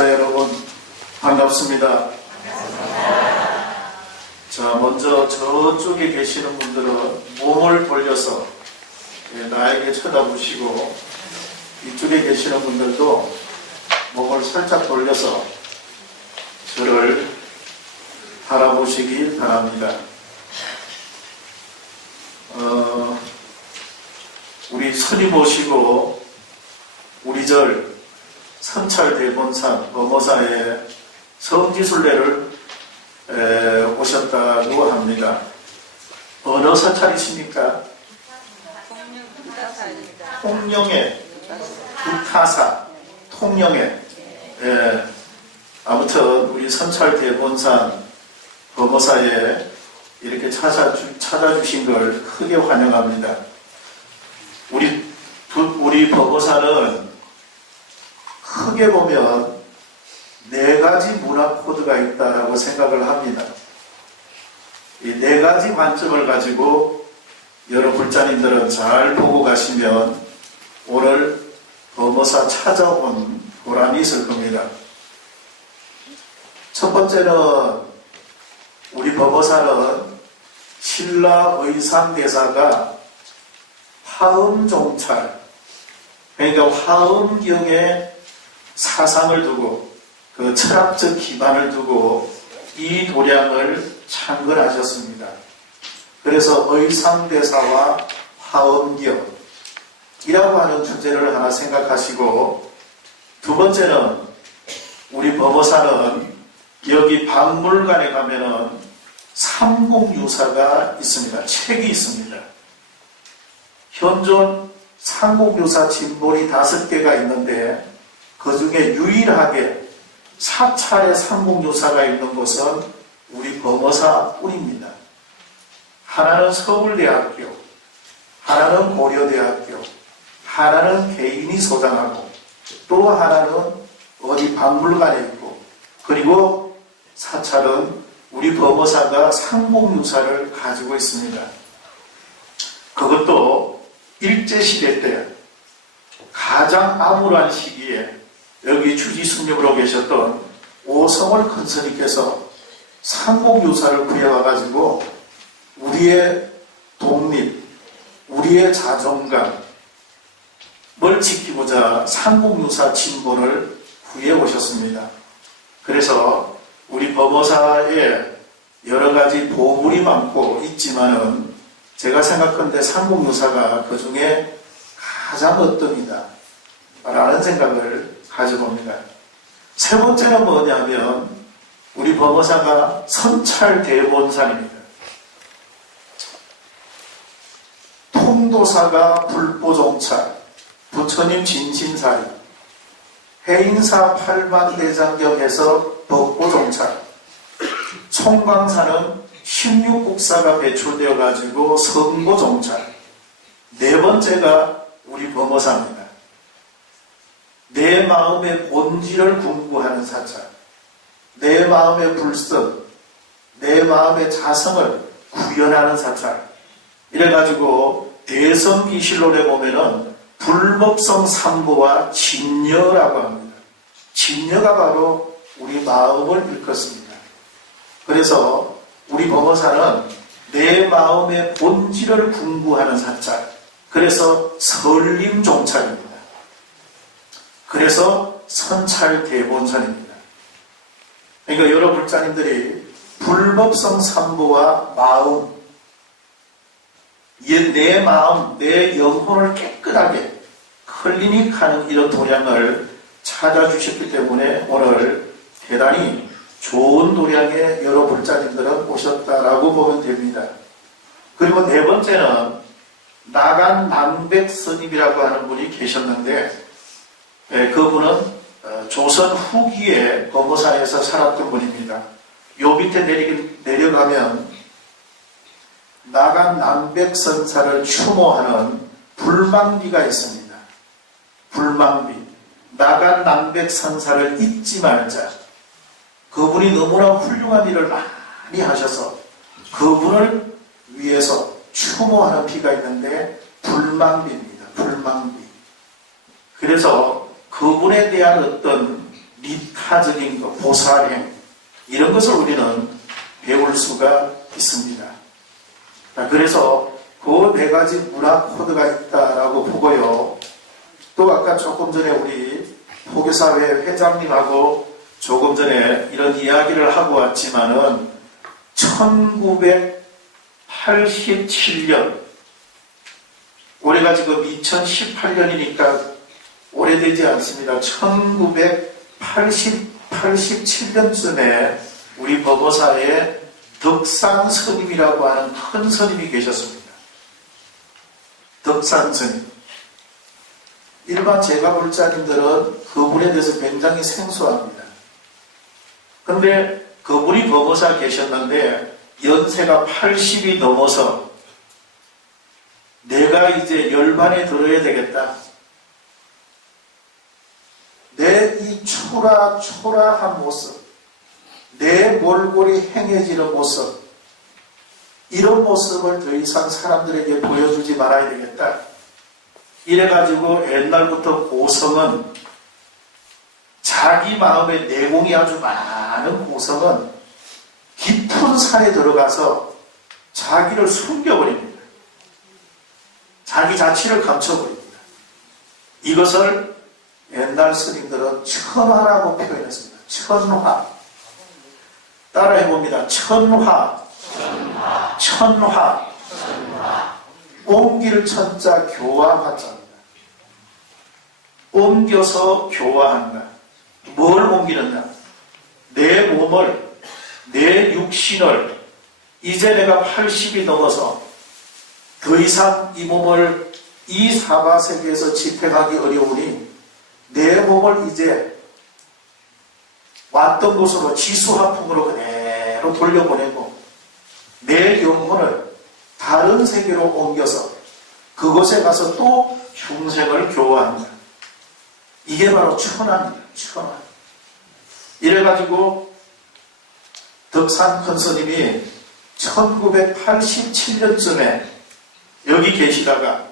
목사 여러분 반갑습니다. 자, 먼저 저쪽에 계시는 분들은 몸을 돌려서 나에게 쳐다보시고, 이쪽에 계시는 분들도 몸을 살짝 돌려서 저를 바라보시기 바랍니다. 우리 스님 모시고 우리 절 선찰대본산 범어사에 성지순례를 오셨다고 합니다. 어느 사찰이십니까? 통영의 구타사, 통영의. 아무튼 우리 선찰대본산 범어사에 이렇게 찾아주신 걸 크게 환영합니다. 우리 범어사는 크게 보면 4가지 문화 코드가 있다라고 생각을 합니다. 이 4가지 관점을 가지고 여러 불자님들은 잘 보고 가시면 오늘 범어사 찾아온 보람이 있을 겁니다. 첫 번째는 우리 범어사는 신라 의상대사가 화엄종찰, 그러니까 화엄경에 사상을 두고 그 철학적 기반을 두고 이 도량을 창건하셨습니다. 그래서 의상대사와 화엄경이라고 하는 주제를 하나 생각하시고, 두 번째는 우리 범어사는 여기 박물관에 가면은 삼국유사가 있습니다. 책이 있습니다. 현존 삼국유사 진본이 5개가 있는데 그 중에 유일하게 사찰의 삼국유사가 있는 곳은 우리 범어사뿐입니다. 하나는 서울대학교, 하나는 고려대학교, 하나는 개인이 소장하고, 또 하나는 어디 박물관에 있고, 그리고 사찰은 우리 범어사가 삼국유사를 가지고 있습니다. 그것도 일제시대 때 가장 암울한 시기에 여기 주지승려로 계셨던 오성월 큰 스님께서 삼국유사를 구해와가지고 우리의 독립, 우리의 자존감을 지키고자 삼국유사 진본을 구해오셨습니다. 그래서 우리 범어사에 여러 가지 보물이 많고 있지만은 제가 생각하는데 삼국유사가 그 중에 가장 어떤이다 라는 생각을 가져봅니다. 세 번째는 뭐냐면 우리 범어사가 선찰대본산입니다. 통도사가 불보종찰, 부처님 진신사리, 해인사 8만대장경에서 법보종찰, 총광사는 16국사가 배출되어 가지고 선고종찰. 4번째가 우리 범어사입니다. 내 마음의 본질을 궁구하는 사찰, 내 마음의 불성, 내 마음의 자성을 구현하는 사찰. 이래가지고 대성기실론에 보면은 불법성 삼보와 진여라고 합니다. 진여가 바로 우리 마음을 일컫습니다. 그래서 우리 범어사는 내 마음의 본질을 궁구하는 사찰, 그래서 설림종찰입니다. 그래서 선찰대본산입니다. 그러니까 여러 불자님들이 불법성 삼보와 마음, 내 마음, 내 영혼을 깨끗하게 클리닉하는 이런 도량을 찾아주셨기 때문에 오늘 대단히 좋은 도량에 여러 불자님들은 오셨다라고 보면 됩니다. 그리고 4번째는 나간 남백 스님이라고 하는 분이 계셨는데, 그분은 조선 후기에 범어사에서 살았던 분입니다. 요 밑에 내려가면 나간 남백선사를 추모하는 불망비가 있습니다. 불망비. 나간 남백선사를 잊지 말자. 그분이 너무나 훌륭한 일을 많이 하셔서 그분을 위해서 추모하는 비가 있는데 불망비입니다. 불망비. 그래서 그분에 대한 어떤 리타적인 것, 보살행, 이런 것을 우리는 배울 수가 있습니다. 그래서 그 네 가지 문화 코드가 있다라고 보고요. 또 아까 조금 전에 우리 포교사회 회장님하고 조금 전에 이런 이야기를 하고 왔지만은 1987년, 올해가 지금 2018년이니까 오래되지 않습니다. 1987년쯤에 우리 법어사에 덕산 스님이라고 하는 큰 스님이 계셨습니다. 덕산 스님. 일반 제가불자님들은 그분에 대해서 굉장히 생소합니다. 그런데 그분이 법어사 계셨는데 연세가 80이 넘어서 내가 이제 열반에 들어야 되겠다. 내 이 초라한 모습, 내 몰골이 행해지는 모습, 이런 모습을 더 이상 사람들에게 보여주지 말아야 되겠다. 이래가지고 옛날부터 고성은 자기 마음의 내공이 아주 많은 고성은 깊은 산에 들어가서 자기를 숨겨버립니다. 자기 자취를 감춰버립니다. 이것을 옛날 스님들은 천화라고 표현했습니다. 천화. 따라해봅니다. 천화. 옮길 천자 교화화자입니다. 옮겨서 교화한다. 뭘 옮기느냐? 내 몸을, 내 육신을 이제 내가 80이 넘어서 더 이상 이 몸을 이 사바세계에서 집행하기 어려우니 내 몸을 이제 왔던 곳으로 지수화풍으로 그대로 돌려보내고 내 영혼을 다른 세계로 옮겨서 그곳에 가서 또 중생을 교화합니다. 이게 바로 천화입니다. 천화. 이래가지고 덕산 큰 스님이 1987년쯤에 여기 계시다가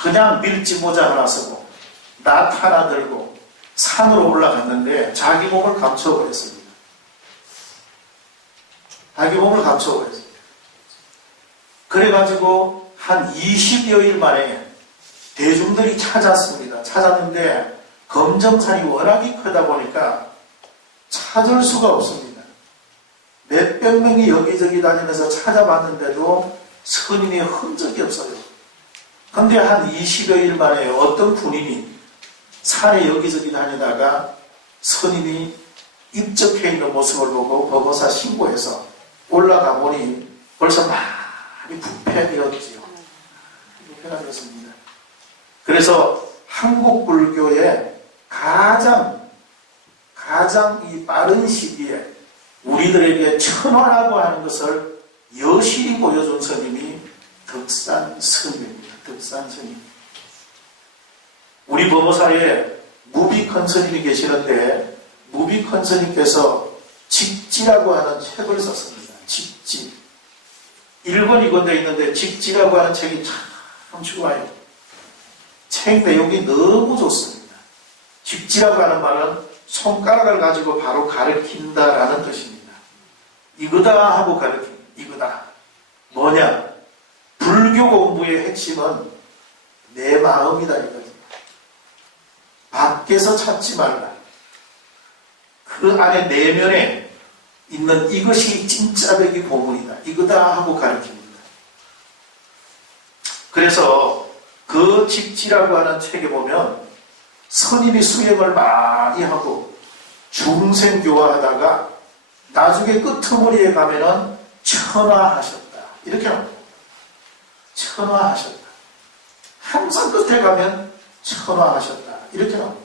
그냥 밀짚 모자 하나 쓰고 낫 하나 들고 산으로 올라갔는데 자기 몸을 감춰버렸습니다. 자기 몸을 감춰버렸습니다. 그래가지고 한 20여일 만에 대중들이 찾았습니다. 찾았는데 검정산이 워낙에 크다 보니까 찾을 수가 없습니다. 몇백 명이 여기저기 다니면서 찾아봤는데도 스님의 흔적이 없어요. 근데 한 20여일 만에 어떤 군인이 산에 여기저기 다니다가 스님이 입적해 있는 모습을 보고 법어사 신고해서 올라가 보니 벌써 많이 부패되었지요. 부패가 되었습니다. 그래서 한국 불교의 가장 이 빠른 시기에 우리들에게 천화라고 하는 것을 여실히 보여준 스님이 덕산 스님입니다. 덕산 스님. 우리 법어사에 무비큰 스님이 계시는데 무비큰 스님께서 직지라고 하는 책을 썼습니다. 직지. 1권 2권 되어 있는데 직지라고 하는 책이 참 좋아요. 책 내용이 너무 좋습니다. 직지라고 하는 말은 손가락을 가지고 바로 가르친다라는 뜻입니다. 이거다 하고 가르칩니다. 이거다. 뭐냐? 불교 공부의 핵심은 내 마음이다 이거죠. 밖에서 찾지 말라. 그 안에 내면에 있는 이것이 진짜백이 보물이다. 이거다 하고 가르칩니다. 그래서 그 직지라고 하는 책에 보면 스님이 수행을 많이 하고 중생교화하다가 나중에 끄트머리에 가면은 천화하셨다. 이렇게 합니다. 천화하셨다. 항상 끝에 가면 천화하셨다. 이렇게 합니다.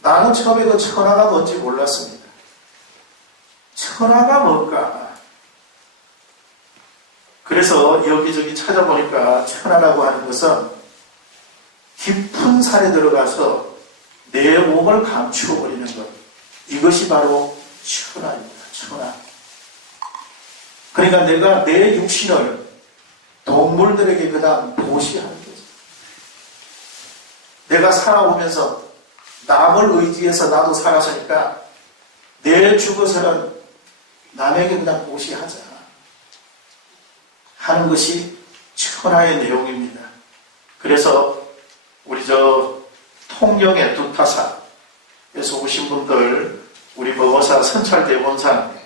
나는 처음에 그 천화가 뭔지 몰랐습니다. 천화가 뭘까? 그래서 여기저기 찾아보니까 천화라고 하는 것은 깊은 산에 들어가서 내 몸을 감추어버리는 것. 이것이 바로 천화입니다. 천화. 그러니까 내가 내 육신을 동물들에게 그냥 보시하는 거죠. 내가 살아오면서 남을 의지해서 나도 살아서니까 내 죽어서는 남에게 그냥 무시하자 하는 것이 천하의 내용입니다. 그래서 우리 통영의 두타사에서 오신 분들, 우리 법어사 선찰대본산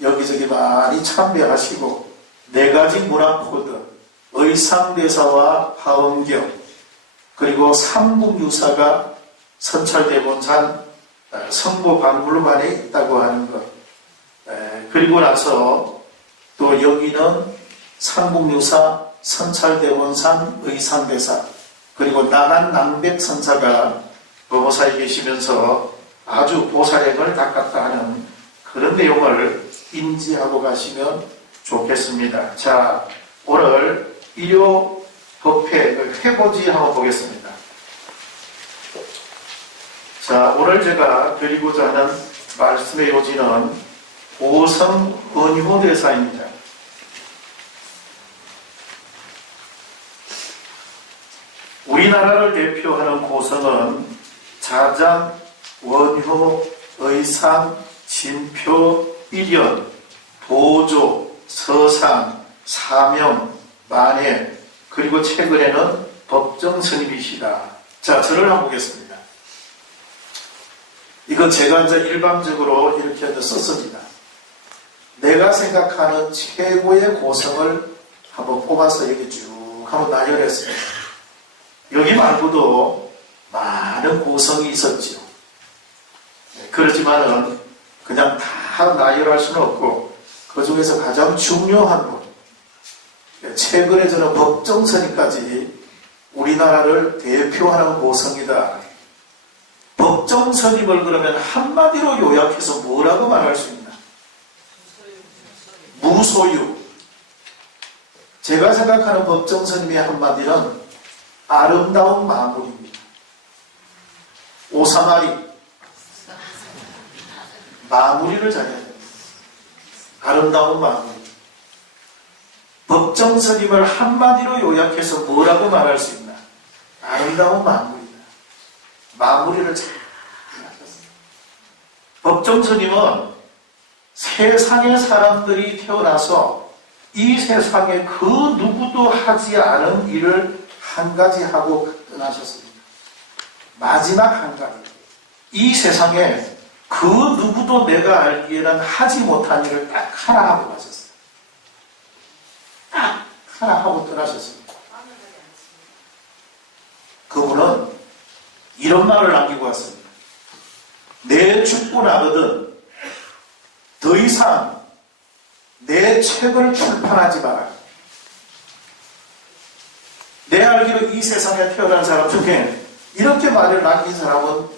여기저기 많이 참배하시고 4가지 문화코드, 의상대사와 화엄경, 그리고 삼국유사가 선찰대본산 성보박물관에 있다고 하는 것, 그리고 나서 또 여기는 삼국유사, 선찰대본산, 의상대사, 그리고 나간 낭백선사가 법어사에 계시면서 아주 보살행을 닦았다 하는 그런 내용을 인지하고 가시면 좋겠습니다. 자, 오늘 일요법회 회고지 한번 보겠습니다. 자, 오늘 제가 드리고자 하는 말씀의 요지는 고성 은효대사입니다. 우리나라를 대표하는 고성은 자장, 원효, 의상, 진표, 일연, 도조, 서상, 사명, 만해, 그리고 최근에는 법정스님이시다. 자, 절을 한번 보겠습니다. 이건 제가 이제 일방적으로 이렇게 썼습니다. 내가 생각하는 최고의 고성을 한번 뽑아서 여기 쭉 한번 나열했습니다. 여기 말고도 많은 고성이 있었죠. 그렇지만은 그냥 다 나열할 수는 없고 그 중에서 가장 중요한 분, 최근에 저는 법정스님까지 우리나라를 대표하는 고성이다. 법정스님을 그러면 한마디로 요약해서 뭐라고 말할 수 있나? 무소유. 제가 생각하는 법정스님의 한마디는 아름다운 마무리입니다. 오사마리. 마무리를 잘해야 됩니다. 아름다운 마무리. 법정스님을 한마디로 요약해서 뭐라고 말할 수 있나? 아름다운 마무리다. 마무리를 잘 하셨습니다. 법정스님은 세상의 사람들이 태어나서 이 세상에 그 누구도 하지 않은 일을 한 가지 하고 떠나셨습니다. 마지막 한 가지. 이 세상에 그 누구도 내가 알기에는 하지 못한 일을 딱 하나 하고 가셨어요. 딱 하나 하고 떠나셨습니다. 그분은 이런 말을 남기고 왔습니다. 내 죽고 나거든 더 이상 내 책을 출판하지 마라. 내 알기로 이 세상에 태어난 사람 중에 이렇게 말을 남긴 사람은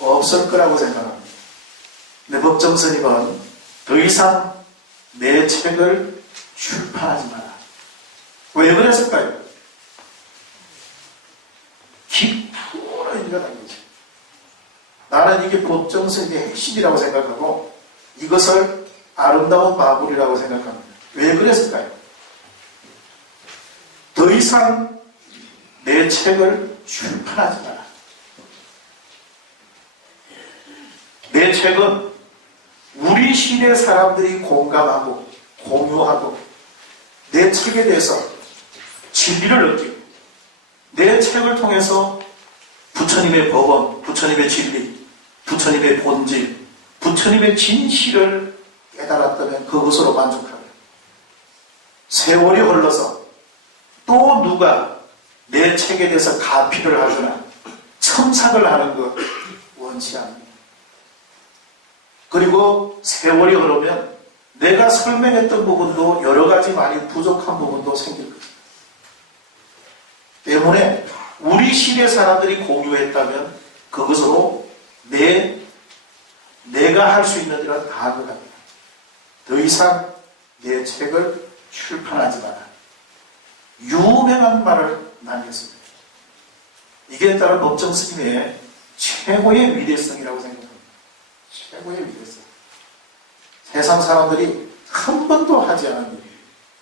없을 거라고 생각합니다. 근데 법정스님은 더 이상 내 책을 출판하지 마라. 왜 그랬을까요? 깊은 의미가 담긴 거죠. 나는 이게 법정스님의 핵심이라고 생각하고 이것을 아름다운 마무리라고 생각합니다. 왜 그랬을까요? 더 이상 내 책을 출판하지 마라. 내 책은 우리 시대 사람들이 공감하고 공유하고 내 책에 대해서 진리를 느끼고 내 책을 통해서 부처님의 법원, 부처님의 진리, 부처님의 본질, 부처님의 진실을 깨달았다면 그것으로 만족하라. 세월이 흘러서 또 누가 내 책에 대해서 가피를 하거나 첨삭을 하는 것 원치 않습니다. 그리고 세월이 흐르면 내가 설명했던 부분도 여러 가지 많이 부족한 부분도 생길 것입니다. 때문에 우리 시대 사람들이 공유했다면 그것으로 내가 할 수 있는 일은 다 한 것 같다. 더 이상 내 책을 출판하지 마라. 유명한 말을 남겼습니다. 이게 따른 법정스님의 최고의 위대성이라고 생각합니다. 최고의 위대성. 세상 사람들이 한 번도 하지 않은 일.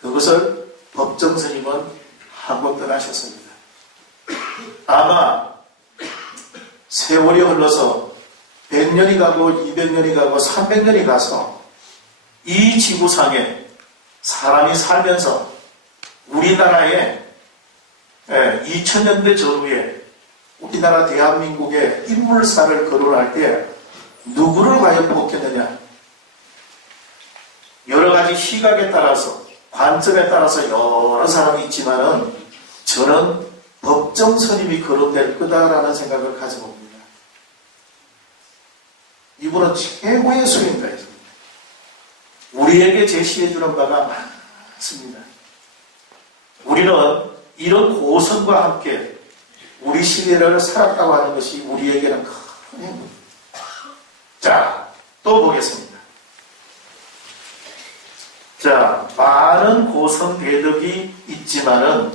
그것을 법정스님은 하고 떠나셨습니다. 아마 세월이 흘러서 100년이 가고 200년이 가고 300년이 가서 이 지구상에 사람이 살면서 우리나라에 2000년대 전후에 우리나라 대한민국의 인물사를 거론할 때 누구를 과연 뽑겠느냐? 여러 가지 시각에 따라서 관점에 따라서 여러 사람이 있지만은 저는 법정 스님이 거론될 거다라는 생각을 가져봅니다. 이분은 최고의 수행자였습니다. 우리에게 제시해주는 바가 많습니다. 우리는 이런 고성과 함께 우리 시대를 살았다고 하는 것이 우리에게는 큰 행복입니다. 자, 또 보겠습니다. 자, 많은 고성 대덕이 있지만은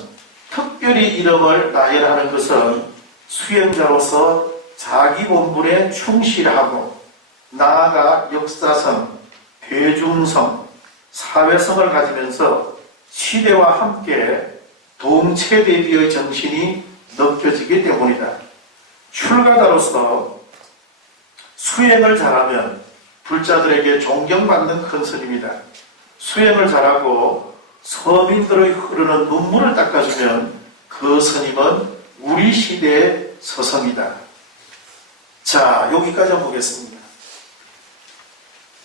특별히 이름을 나열하는 것은 수행자로서 자기 본분에 충실하고 나아가 역사성, 대중성, 사회성을 가지면서 시대와 함께 동체대비의 정신이 느껴지기 때문이다. 출가자로서 수행을 잘하면 불자들에게 존경받는 큰 스님이다. 수행을 잘하고 서민들의 흐르는 눈물을 닦아주면 그 스님은 우리 시대의 서성이다. 자, 여기까지 한번 보겠습니다.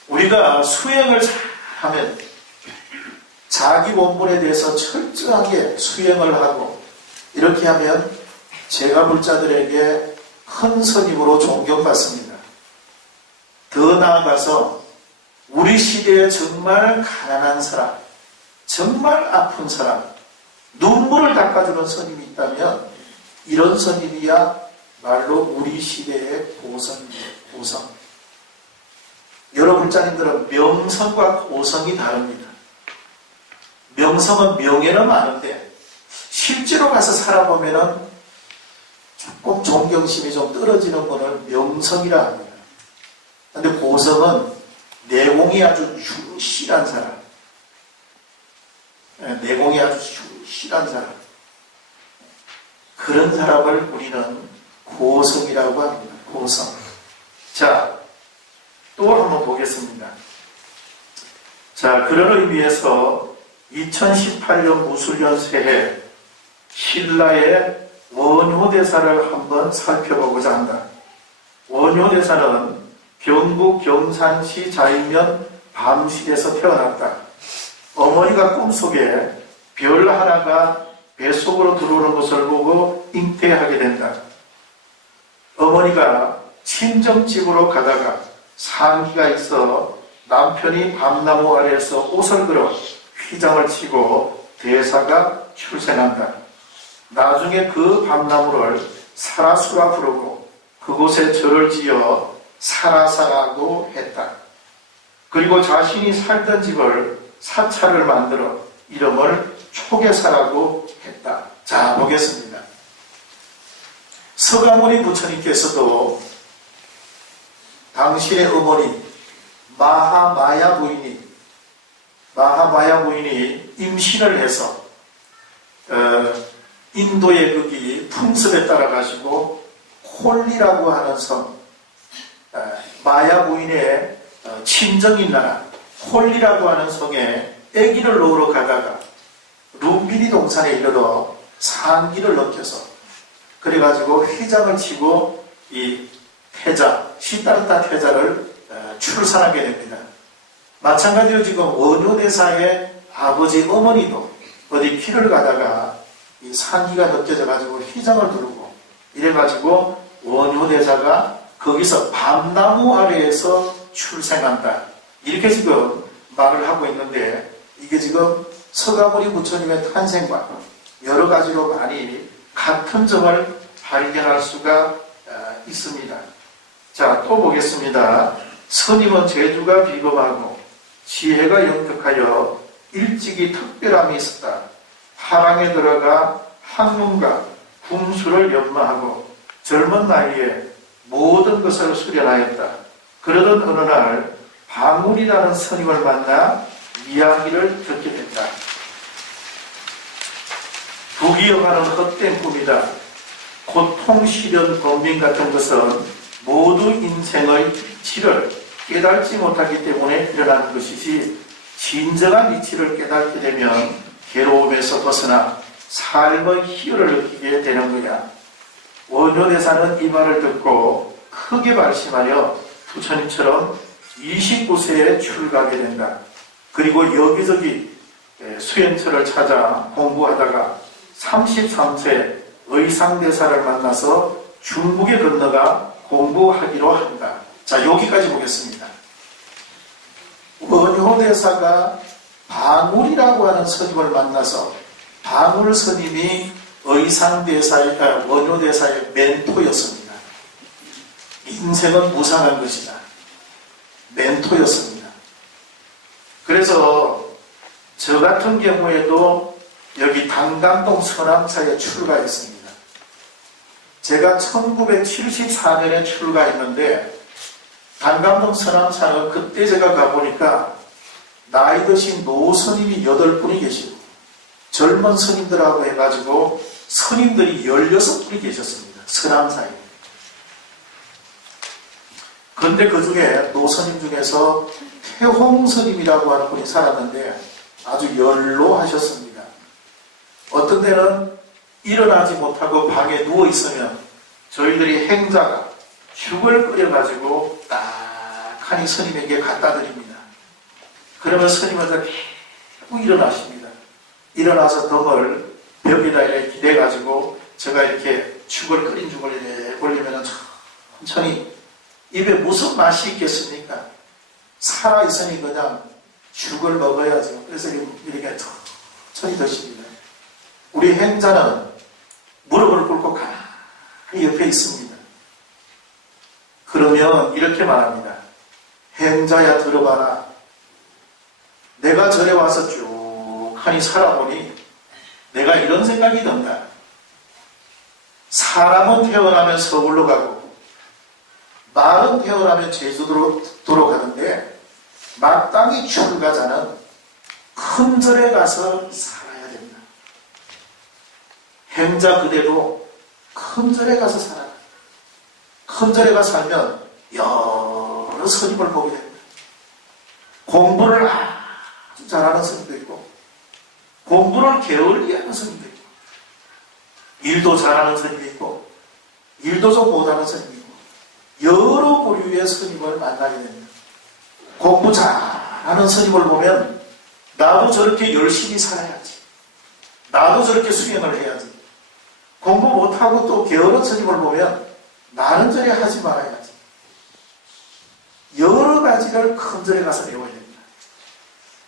우리가 수행을 잘하면 자기 본분에 대해서 철저하게 수행을 하고 이렇게 하면 제가 불자들에게 큰 스님으로 존경받습니다. 더 나아가서 우리 시대에 정말 가난한 사람, 정말 아픈 사람, 눈물을 닦아주는 스님이 있다면 이런 스님이야 말로 우리 시대의 고성입니다. 고성. 여러 불자님들은 명성과 고성이 다릅니다. 명성은 명예는 많은데 실제로 가서 살아보면은 조금 존경심이 좀 떨어지는 것을 명성이라 합니다. 그런데 고성은 내공이 아주 충실한 사람, 내공이 아주 충실한 사람, 그런 사람을 우리는 고성이라고 합니다. 고성. 자, 또 한번 보겠습니다. 자, 그런 의미에서 2018년 무술년 새해 신라의 원효대사를 한번 살펴보고자 한다. 원효대사는 경북 경산시 자인면 밤실에서 태어났다. 어머니가 꿈속에 별 하나가 뱃속으로 들어오는 것을 보고 잉태하게 된다. 어머니가 친정집으로 가다가 상기가 있어 남편이 밤나무 아래에서 옷을 걸어 휘장을 치고 대사가 출생한다. 나중에 그 밤나무를 사라수라 부르고 그곳에 절을 지어 사라사라고 했다. 그리고 자신이 살던 집을 사찰을 만들어 이름을 초계사라고 했다. 자, 보겠습니다. 서가모니 부처님께서도 당신의 어머니 마하마야 부인이 임신을 해서 인도의 거기 풍습에 따라 가지고 홀리라고 하는 섬, 마야 부인의 친정인 나라 홀리라고 하는 성에 아기를 놓으러 가다가 룸비니 동산에 이르러 상기를 느껴서 그래가지고 휘장을 치고 이 태자, 시타르타 태자를 출산하게 됩니다. 마찬가지로 지금 원효대사의 아버지 어머니도 어디 길을 가다가 이 상기가 느껴져가지고 휘장을 두르고 이래가지고 원효대사가 거기서 밤나무 아래에서 출생한다. 이렇게 지금 말을 하고 있는데 이게 지금 서가모니 부처님의 탄생과 여러 가지로 많이 같은 점을 발견할 수가 있습니다. 자, 또 보겠습니다. 스님은 재주가 비범하고 지혜가 영특하여 일찍이 특별함이 있었다. 화랑에 들어가 학문과 궁수를 연마하고 젊은 나이에 모든 것을 수련하였다. 그러던 어느 날 방울이라는 스님을 만나 이야기를 듣게 된다. 부귀영화는 헛된 꿈이다. 고통, 시련, 번민 같은 것은 모두 인생의 이치를 깨닫지 못하기 때문에 일어나는 것이지, 진정한 이치를 깨닫게 되면 괴로움에서 벗어나 삶의 희열을 느끼게 되는 거야. 원효대사는 이 말을 듣고 크게 발심하여 부처님처럼 29세에 출가하게 된다. 그리고 여기저기 수행처를 찾아 공부하다가 33세 의상대사를 만나서 중국에 건너가 공부하기로 한다. 자, 여기까지 보겠습니다. 원효대사가 방울이라고 하는 스님을 만나서, 방울 스님이 의상대사의, 원효대사의 멘토였습니다. 인생은 무상한 것이다. 멘토였습니다. 그래서 저 같은 경우에도 여기 당감동 서남사에 출가했습니다. 제가 1974년에 출가했는데, 당감동 서남사는 그때 제가 가보니까 나이 드신 노스님이 8분이 계시고, 젊은 스님들하고 해가지고 스님들이 16분이 계셨습니다. 서남사에. 그런데 그 중에 노스님 중에서 태홍 스님이라고 하는 분이 살았는데 아주 연로하셨습니다. 어떤 때는 일어나지 못하고 방에 누워있으면 저희들이 행자가 죽을 끓여가지고 딱하니 스님에게 갖다 드립니다. 그러면 스님은 계속 일어나십니다. 일어나서 덤을 벽에다 이렇게 기대가지고 제가 이렇게 죽을 끓인 죽을 이렇게 올리면 천천히, 입에 무슨 맛이 있겠습니까? 살아있으니 그냥 죽을 먹어야죠. 그래서 이렇게 천천히 드십니다. 우리 행자는 무릎을 꿇고 가만히 옆에 있습니다. 그러면 이렇게 말합니다. 행자야, 들어봐라. 내가 절에 와서 쭉 하니 살아보니 내가 이런 생각이 든다. 사람은 태어나면 서울로 가고 말은 태어나면 제주도로 가는데, 마땅히 출가자는 큰 절에 가서 살아야 된다. 행자 그대로 큰 절에 가서 살아라. 큰 절에 가서 살면 여러 스님을 보게 됩니다. 공부를 아주 잘하는 스님도 있고, 공부를 게을리하는 스님도 있고, 일도 잘하는 스님도 있고, 일도 좀 못하는 스님도 있고, 여러 부류의 스님을 만나게 됩니다. 공부 잘하는 스님을 보면 나도 저렇게 열심히 살아야지, 나도 저렇게 수행을 해야지. 공부 못하고 또 게으른 스님을 보면 나는 저래 하지 말아야지. 여러 가지를 큰 절에 가서 배워야 됩니다.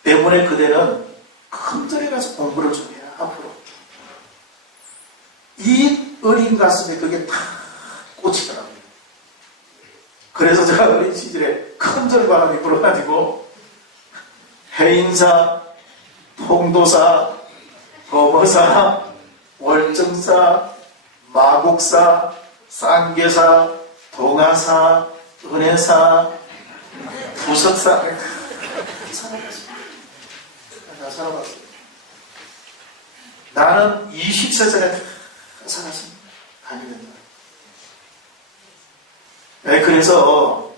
때문에 그대는 큰 절에 가서 공부를 좀 해야, 앞으로. 이 어린 가슴에 그게 다 꽂히더라고요. 그래서 제가 어린 시절에 큰 절 바람이 불어가지고 해인사, 통도사, 범어사, 월정사, 마곡사, 쌍계사, 동화사, 은혜사, 부석사, 살아봤어요. 나는 20세 전에 살았습니다. 다니는 날. 그래서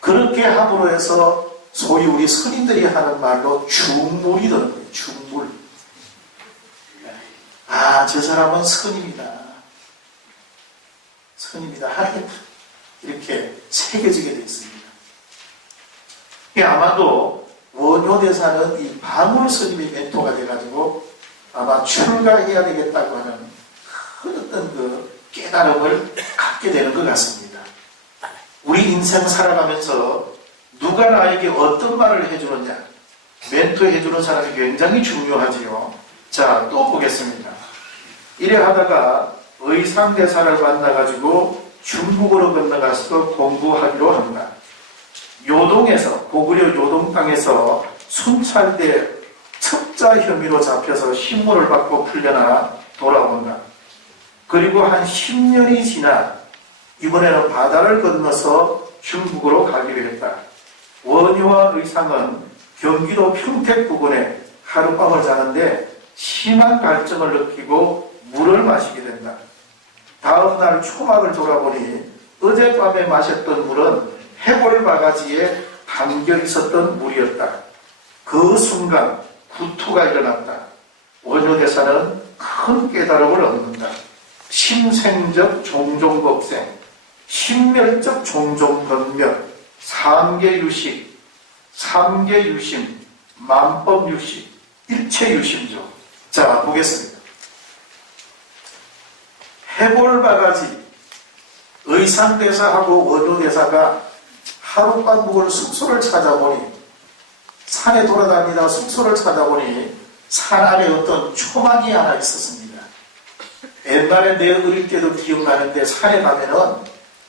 그렇게 함으로 해서 소위 우리 스님들이 하는 말로 중물이 되는 거예요. 중물. 아, 저 사람은 스님이다. 스님이다. 하는 게 이렇게 새겨지게 되어 있습니다. 아마도 원효대사는 이 방울 스님의 멘토가 돼가지고 아마 출가해야 되겠다고 하는 큰 어떤 그 깨달음을 갖게 되는 것 같습니다. 우리 인생 살아가면서 누가 나에게 어떤 말을 해주느냐, 멘토 해주는 사람이 굉장히 중요하지요. 자, 또 보겠습니다. 이래 하다가 의상대사를 만나가지고 중국으로 건너가서 공부하기로 합니다. 요동에서, 고구려 요동 땅에서 순찰대 첩자 혐의로 잡혀서 신문을 받고 풀려나 돌아온다. 그리고 한 10년이 지나 이번에는 바다를 건너서 중국으로 가기로 했다. 원효와 의상은 경기도 평택 부근에 하룻밤을 자는데 심한 갈증을 느끼고 물을 마시게 된다. 다음날 초막을 돌아보니 어젯밤에 마셨던 물은 해골바가지에 담겨 있었던 물이었다. 그 순간 구투가 일어났다. 원효대사는 큰 깨달음을 얻는다. 심생적 종종법생, 심멸적 종종변멸, 삼계유식, 삼계유심, 만법유식, 일체유심죠. 자, 보겠습니다. 해골바가지, 의상대사하고 원효대사가 하룻밤 묵을 숙소를 찾아보니, 산에 돌아다니다 숙소를 찾아보니 산 안에 어떤 초막이 하나 있었습니다. 옛날에 내 어릴 때도 기억나는데 산에 가면은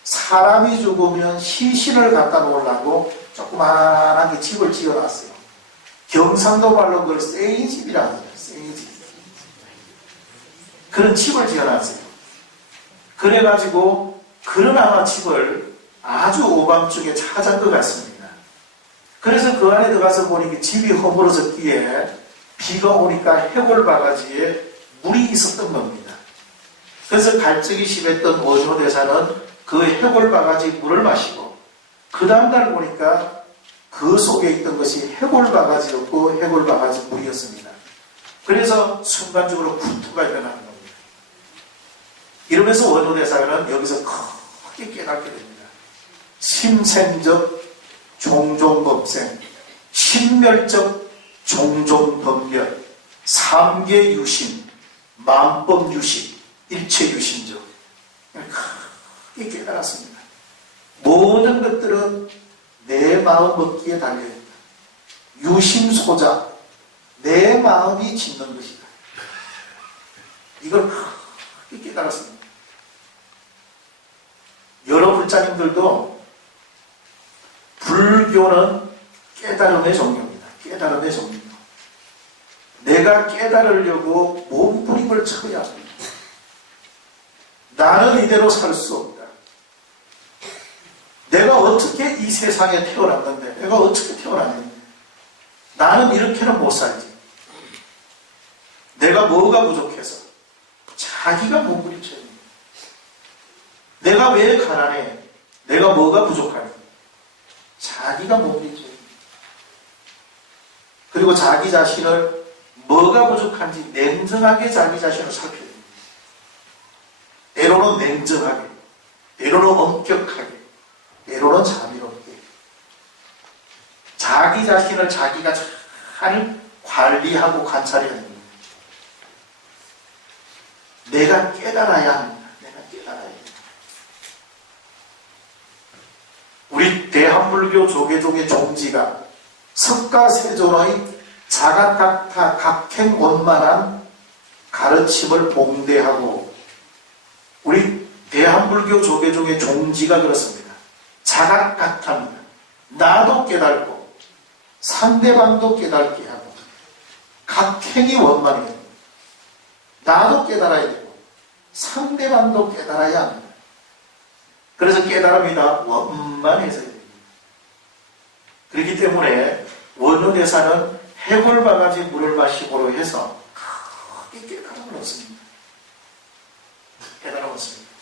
사람이 죽으면 시신을 갖다 놓으려고 조그만하게 집을 지어놨어요. 경상도 말로 그걸 쌩이집이라고 하죠. 쌩이집. 그런 집을 지어놨어요. 그래가지고 그런 아마 집을 아주 오밤중에 찾은 것 같습니다. 그래서 그 안에 들어가서 보니 집이 허물어졌기에 비가 오니까 해골바가지에 물이 있었던 겁니다. 그래서 갈증이 심했던 원효대사는 그 해골바가지 물을 마시고 그 다음날 보니까 그 속에 있던 것이 해골바가지였고 해골바가지 물이었습니다. 그래서 순간적으로 구투가 일어나는 겁니다. 이러면서 원효대사는 여기서 크게 깨닫게 됩니다. 심생적 종종법생, 신멸적 종종법멸, 삼계유심, 만법유식, 일체유심죠. 크게 깨달았습니다. 모든 것들은 내 마음 먹기에 달려있다. 유심소자, 내 마음이 짓는 것이다. 이걸 크게 깨달았습니다. 여러 불자님들도 불교는 깨달음의 종교입니다. 깨달음의 종교. 내가 깨달으려고 몸부림을 쳐야 합니다. 나는 이대로 살 수 없다. 내가 어떻게 이 세상에 태어났는데, 내가 어떻게 태어났는데, 나는 이렇게는 못 살지. 내가 뭐가 부족해서, 자기가 몸부림쳐야 합니다. 내가 왜 가난해? 내가 뭐가 부족하니? 자기가 몸부림쳐야 합니다. 그리고 자기 자신을 뭐가 부족한지 냉정하게 자기 자신을 살펴야 됩니다. 때로는 냉정하게, 때로는 엄격하게, 때로는 자비롭게 자기 자신을 자기가 잘 관리하고 관찰해야 됩니다. 내가 깨달아야 합니다. 내가 깨달아야 합니다. 우리 대한불교 조계종의 종지가 석가세존의 자각각타 각행원만한 가르침을 봉대하고 우리 대한불교 조계종의 종지가 그렇습니다. 자각각타입니다. 나도 깨닫고 상대방도 깨닫게 하고 각행이 원만해요. 나도 깨달아야 되고 상대방도 깨달아야 합니다. 그래서 깨달음이 다 원만해서 됩니다. 그렇기 때문에 원효대사는 해골바가지 물을 마시고로 해서 크게 깨달음을 얻습니다. 깨달음을 얻습니다.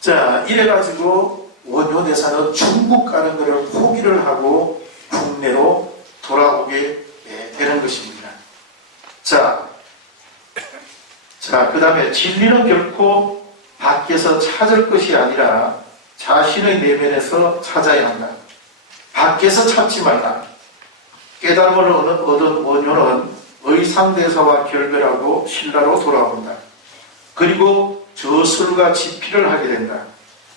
자, 이래가지고 원효대사는 중국 가는 것을 포기를 하고 국내로 돌아오게 되는 것입니다. 자, 그 다음에 진리는 결코 밖에서 찾을 것이 아니라 자신의 내면에서 찾아야 한다. 밖에서 찾지 말라. 깨달음을 얻은 원효는 의상대사와 결별하고 신라로 돌아온다. 그리고 저술과 집필을 하게 된다.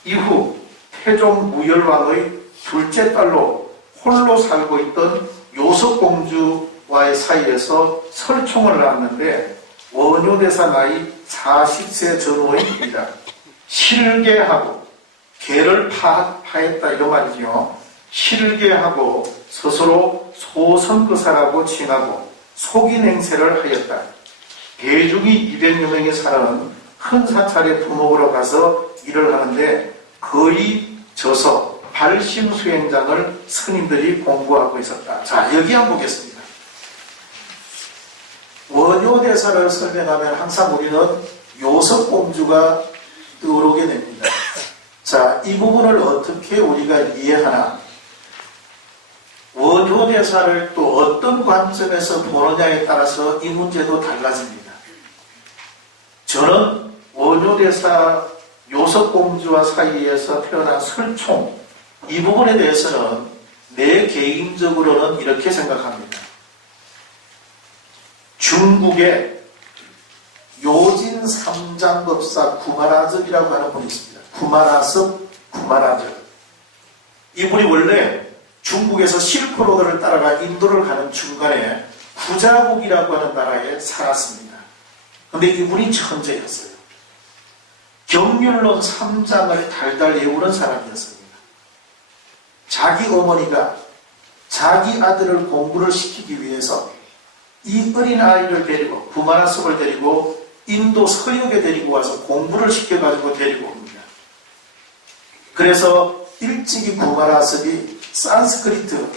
이후 태종 무열왕의 둘째 딸로 홀로 살고 있던 요석공주와의 사이에서 설총을 낳았는데 원효대사 나이 40세 전후입니다. 실계하고 개를 파했다 이런 말이죠. 실계하고 스스로 소선거사라고 칭하고 속인 행세를 하였다. 대중이 200여 명이 사는 큰 사찰의 부목으로 가서 일을 하는데 거의 져서 발심수행장을 스님들이 공부하고 있었다. 자, 여기 한번 보겠습니다. 원효대사를 설명하면 항상 우리는 요석공주가 떠오르게 됩니다. 자, 이 부분을 어떻게 우리가 이해하나? 원효대사를 또 어떤 관점에서 보느냐에 따라서 이 문제도 달라집니다. 저는 원효대사 요석공주와 사이에서 태어난 설총, 이 부분에 대해서는 내 개인적으로는 이렇게 생각합니다. 중국의 요진 삼장법사 구마라접이라고 하는 분이 있습니다. 구마라접. 이분이 원래 중국에서 실크로드를 따라가 인도를 가는 중간에 부자국이라고 하는 나라에 살았습니다. 그런데 이분이 천재였어요. 경륜론 3장을 달달 외우는 사람이었습니다. 자기 어머니가 자기 아들을 공부를 시키기 위해서 이 어린 아이를 데리고 구마라섭을 데리고 인도 서역에 데리고 와서 공부를 시켜가지고 데리고 옵니다. 그래서 일찍이 구마라섭이 산스크리트,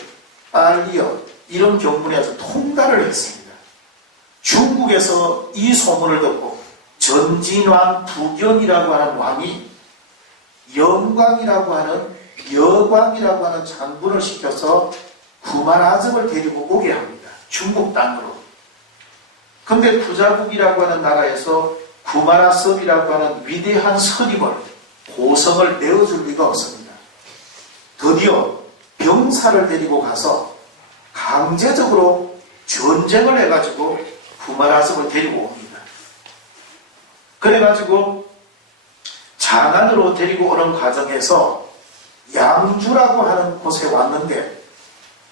빨리어 이런 경문에 아주 통달을 했습니다. 중국에서 이 소문을 듣고 전진왕 부견이라고 하는 왕이 영광이라고 하는 여광이라고 하는 장군을 시켜서 구마라접을 데리고 오게 합니다. 중국 땅으로. 근데 부자국이라고 하는 나라에서 구마라섭이라고 하는 위대한 선임을, 고성을 내어줄 리가 없습니다. 드디어 병사를 데리고 가서 강제적으로 전쟁을 해가지고 구마라섭을 데리고 옵니다. 그래가지고 장안으로 데리고 오는 과정에서 양주라고 하는 곳에 왔는데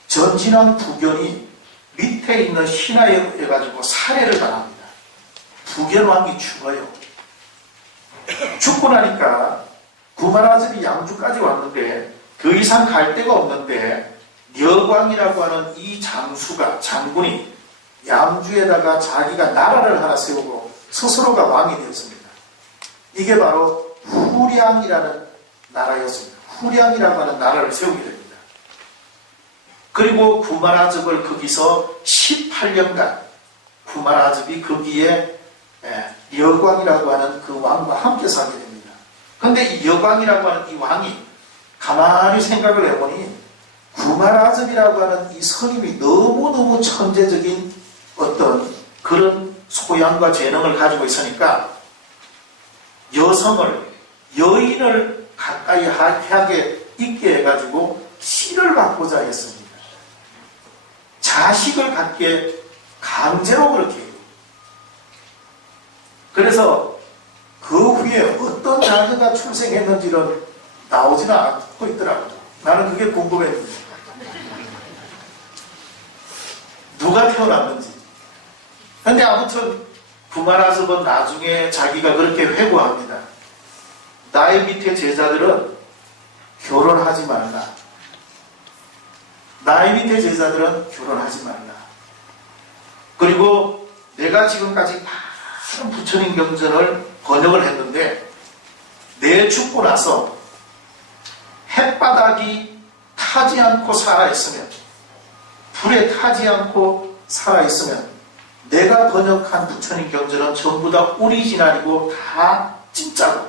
전진왕 부견이 밑에 있는 신하에 의해가지고 살해를 당합니다. 부견왕이 죽어요. 죽고 나니까 구마라접이 양주까지 왔는데 더 이상 갈 데가 없는데 려광이라고 하는 이 장군이 양주에다가 자기가 나라를 하나 세우고 스스로가 왕이 되었습니다. 이게 바로 후량이라는 나라였습니다. 후량이라고 하는 나라를 세우게 됩니다. 그리고 구마라접을 거기서 18년간 구마라접이 거기에 여광이라고 하는 그 왕과 함께 살게 됩니다. 그런데 이 여광이라고 하는 이 왕이 가만히 생각을 해보니 구마라접이라고 하는 이 선임이 너무너무 천재적인 어떤 그런 소양과 재능을 가지고 있으니까 여인을 가까이 하게 있게 해가지고 씨를 받고자 했습니다. 자식을 갖게 강제로 그렇게 해요. 그래서 그 후에 어떤 자녀가 출생했는지는 나오지는 않고 있더라고요. 나는 그게 궁금했는데 누가 태어났는지. 근데 아무튼 구마라섭은 나중에 자기가 그렇게 회고합니다. 나의 밑에 제자들은 결혼하지 말라. 나의 밑에 제자들은 결혼하지 말라. 그리고 내가 지금까지 많은 부처님 경전을 번역을 했는데 내 죽고 나서 햇바닥이 타지 않고 살아있으면, 불에 타지 않고 살아있으면 내가 번역한 부처님 경전은 전부 다 오리지널이고 다 진짜로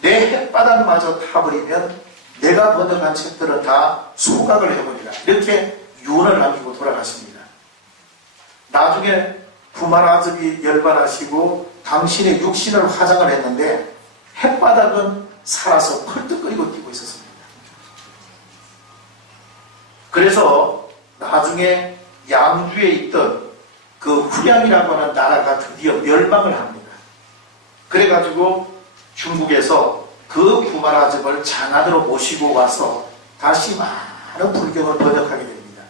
내 햇바닥마저 타버리면 내가 번역한 책들은 다 소각을 해버리라. 이렇게 유언을 남기고 돌아가십니다. 나중에 구마라접이 열반하시고 당신의 육신을 화장을 했는데 햇바닥은 살아서 펄떡거리고 뛰고 있었습니다. 그래서 나중에 양주에 있던 그 후량이라고 하는 나라가 드디어 멸망을 합니다. 그래가지고 중국에서 그 구마라접을 장안으로 모시고 와서 다시 많은 불경을 번역하게 됩니다.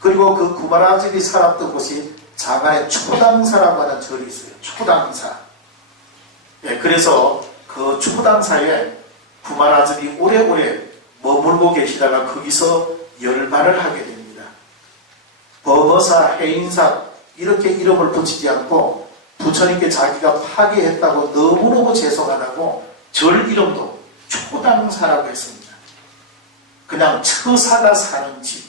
그리고 그 구마라접이 살았던 곳이 장안에 초당사라고 하는 절이 있어요. 초당사. 그래서 그 초당사에 구마라접이 오래오래 머물고 계시다가 거기서 열반을 하게 됩니다. 범어사, 해인사 이렇게 이름을 붙이지 않고 부처님께 자기가 파괴했다고 너무너무 죄송하다고 절 이름도 초당사라고 했습니다. 그냥 처사가 사는 집,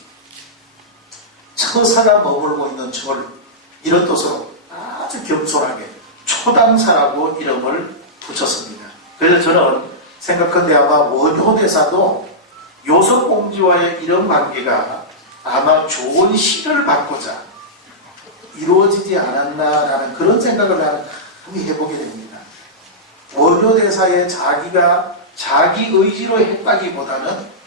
처사가 머물고 있는 절, 이런 뜻으로 아주 겸손하게 초당사라고 이름을 붙였습니다. 그래서 저는 생각한데 아마 원효대사도 요섭공주와의 이런 관계가 아마 좋은 시를 받고자 이루어지지 않았나라는 그런 생각을 나는 해보게 됩니다. 원효대사의 자기가 자기 의지로 했다기보다는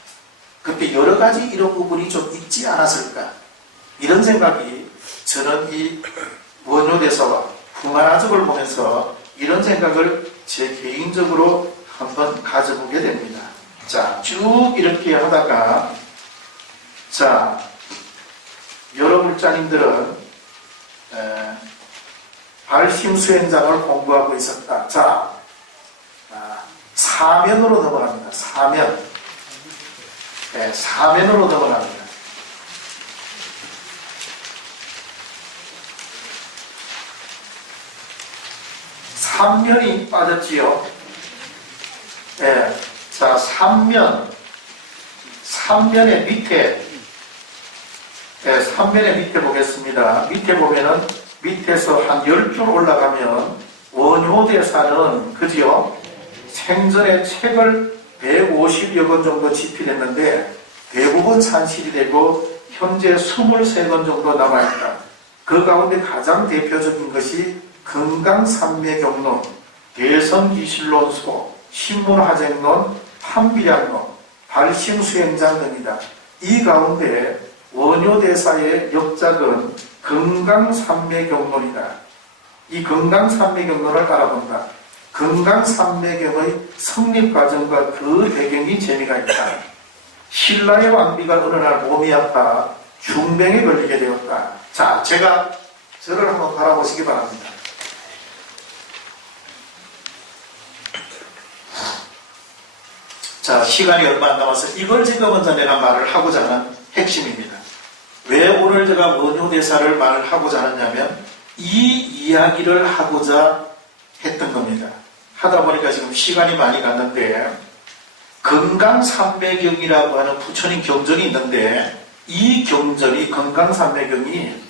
그때 여러 가지 이런 부분이 좀 있지 않았을까, 이런 생각이 저는 이 원효대사와 풍화라적을 보면서 이런 생각을 제 개인적으로 한번 가져보게 됩니다. 자, 쭉 이렇게 하다가, 자, 여러분자님들은 발심수행장을 공부하고 있었다. 자, 사면으로 넘어갑니다. 사면. 네, 사면으로 넘어갑니다. 삼면이 빠졌지요. 네, 자, 삼면의 밑에, 네, 삼면의 밑에 보겠습니다. 밑에 보면은, 밑에서 한 10줄 올라가면, 원효대사는, 그지요? 생전에 책을 150여 권 정도 집필했는데, 대부분 산실이 되고, 현재 23권 정도 남아있다. 그 가운데 가장 대표적인 것이 금강산매경론, 대성기실론소, 신문화쟁론, 판비량론, 발심수행장 등이다. 이 가운데 원효대사의 역작은 금강산매경론이다. 이 금강산매경론을 알아본다. 금강산매경의 성립과정과 그 배경이 재미가 있다. 신라의 왕비가 어느 날 몸이 아파 중병에 걸리게 되었다. 자, 제가 저를 한번 바라보시기 바랍니다. 자, 시간이 얼마 안 남아서 이걸 지금 먼저 내가 말을 하고자 하는 핵심입니다. 왜 오늘 제가 원효대사를 말을 하고자 하느냐면 이 이야기를 하고자 했던 겁니다. 하다 보니까 지금 시간이 많이 갔는데 금강산매경이라고 하는 부처님 경전이 있는데 이 경전이 금강산매경이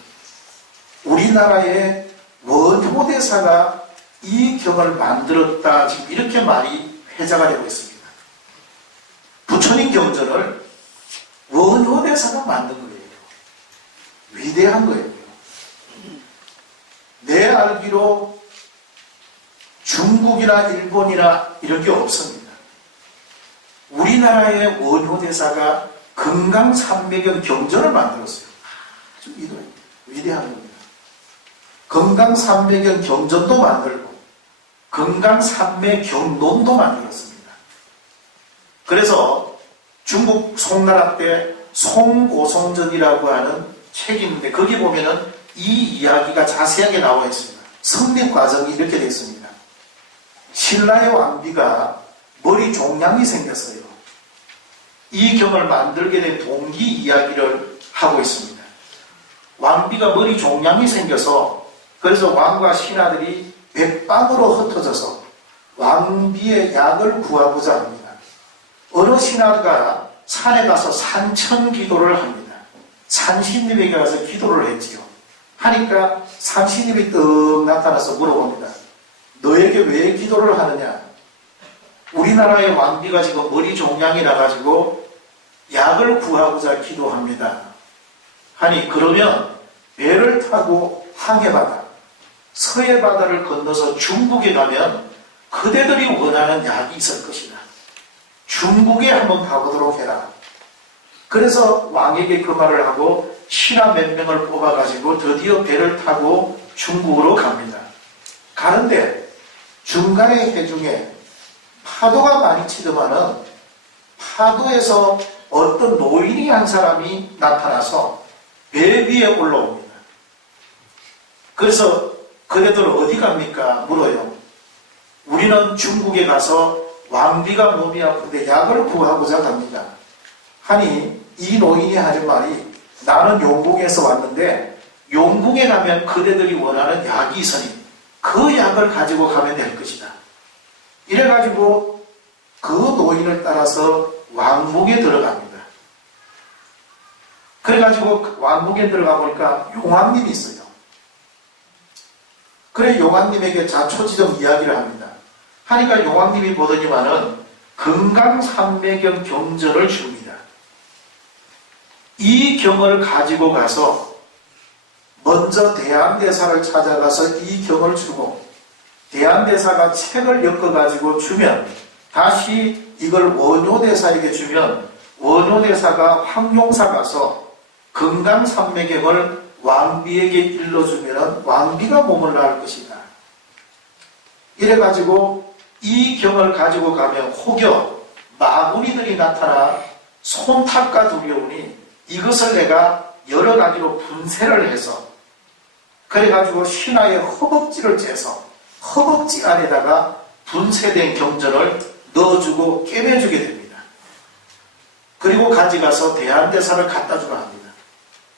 우리나라의 원효대사가 이 경을 만들었다, 지금 이렇게 말이 회자가 되고 있습니다. 부처님 경전을 원효대사가 만든 거예요. 위대한 거예요. 내 알기로 중국이나 일본이나 이런 게 없습니다. 우리나라의 원효대사가 금강산매경 경전을 만들었어요. 아주 위대한 겁니다. 금강산매경 경전도 만들고 금강산매경론도 만들었습니다. 그래서 중국 송나라 때 송고송전이라고 하는 책이 있는데 거기 보면은 이 이야기가 자세하게 나와 있습니다. 성립 과정이 이렇게 되어 있습니다. 신라의 왕비가 머리 종양이 생겼어요. 이 경을 만들게 된 동기 이야기를 하고 있습니다. 왕비가 머리 종양이 생겨서 그래서 왕과 신하들이 백방으로 흩어져서 왕비의 약을 구하고자 합니다. 어느 신하가 산에 가서 산천기도를 합니다. 산신님에게 가서 기도를 했지요. 하니까 산신님이 떡 나타나서 물어봅니다. 너에게 왜 기도를 하느냐? 우리나라의 왕비가 지금 머리 종양이 나가지고 약을 구하고자 기도합니다. 하니 그러면 배를 타고 항해바다, 서해바다를 건너서 중국에 가면 그대들이 원하는 약이 있을 것이다. 중국에 한번 가보도록 해라. 그래서 왕에게 그 말을 하고 신하 몇 명을 뽑아가지고 드디어 배를 타고 중국으로 갑니다. 가는데 중간의 해중에 파도가 많이 치더만은 파도에서 어떤 노인이 한 사람이 나타나서 배 위에 올라옵니다. 그래서 그대들 어디 갑니까? 물어요. 우리는 중국에 가서 왕비가 몸이 아픈데 약을 구하고자 갑니다. 하니 이 노인이 하는 말이 나는 용궁에서 왔는데 용궁에 가면 그대들이 원하는 약이 있으니 그 약을 가지고 가면 될 것이다. 이래가지고 그 노인을 따라서 왕궁에 들어갑니다. 그래가지고 왕궁에 들어가 보니까 용왕님이 있어요. 그래 용왕님에게 자초지정 이야기를 합니다. 하니까 용왕님이 보더니만은 금강산매경 경전을 줍니다. 이 경을 가지고 가서 먼저 대한대사를 찾아가서 이 경을 주고 대한대사가 책을 엮어가지고 주면 다시 이걸 원효대사에게 주면 원효대사가 황룡사 가서 금강산매경을 왕비에게 일러주면 왕비가 몸을 낳을 것이다. 이래가지고 이 경을 가지고 가면 혹여 마구니들이 나타나 손탈까 두려우니 이것을 내가 여러 가지로 분쇄를 해서 그래가지고 신하의 허벅지를 째서 허벅지 안에다가 분쇄된 경전을 넣어주고 깨매주게 됩니다. 그리고 가져가서 대한대사를 갖다 주라 합니다.